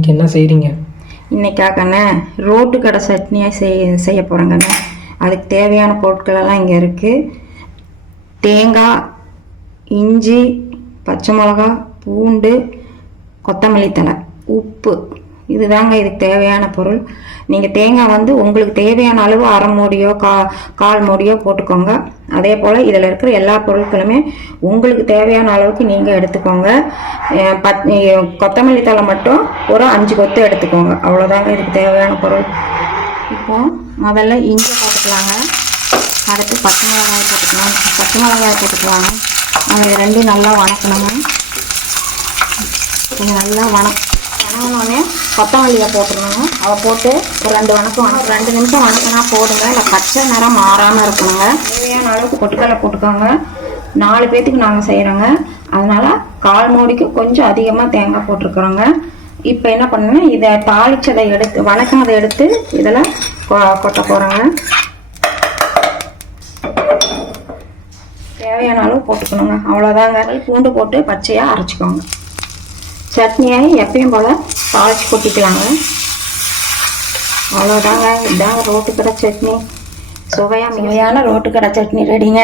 இன்னைக்கு என்ன செய்கிறீங்க? இன்னைக்காக்கண்ணே ரோட்டு கடை சட்னியாக செய்ய போகிறேங்கண்ணே. அதுக்கு தேவையான பொருட்களெல்லாம் இங்கே இருக்குது. தேங்காய், இஞ்சி, பச்சை மிளகா, பூண்டு, கொத்தமல்லி தழை, உப்பு, இதுதாங்க இதுக்கு தேவையான பொருள். நீங்கள் தேங்காய் வந்து உங்களுக்கு தேவையான அளவு அரை மூடியோ கால் மூடியோ போட்டுக்கோங்க. அதே போல் இதில் இருக்கிற எல்லா பொருட்களுமே உங்களுக்கு தேவையான அளவுக்கு நீங்கள் எடுத்துக்கோங்க. கொத்தமல்லி தழை மட்டும் ஒரு 5 கொத்து எடுத்துக்கோங்க. அவ்வளோதாங்க இதுக்கு தேவையான பொருள். இப்போது முதல்ல இஞ்சி போட்டுக்கலாங்க. அடுத்து பச்சை மிளகாய் போட்டுக்கலாங்க. நம்ம இது ரெண்டும் நல்லா வணக்கணுங்க. இது நல்லா வணங்கினோடனே கொத்தமல்லியை போட்டுருணுங்க. அதை போட்டு ஒரு 2 நிமிஷம் வணக்கினா போடுங்க. இல்லை பச்சை நிறம் மாறாமல் இருக்கணுங்க. தேவையான அளவுக்கு பொட்டுக்கடலை போட்டுக்கோங்க. 4 பேர்த்துக்கு நாங்கள் செய்கிறோங்க. அதனால் கால் மூடிக்கு கொஞ்சம் அதிகமாக தேங்காய் போட்டிருக்குறோங்க. இப்போ என்ன பண்ணுன்னா இதை தாளிச்சதை எடுத்து வணக்கினதை எடுத்து இதில் கொட்ட போகிறோங்க. தேவையான அளவு போட்டுக்கணுங்க. அவ்வளோதாங்க. பூண்டு போட்டு பச்சையாக அரைச்சிக்கோங்க. சட்னியை எப்பயும் போல் தாளிச்சு கொட்டிக்கலாங்க. அவ்வளோதாங்க. இதாங்க ரோட்டு கடை சட்னி. சுவையான ரோட்டு கடை சட்னி ரெடிங்க.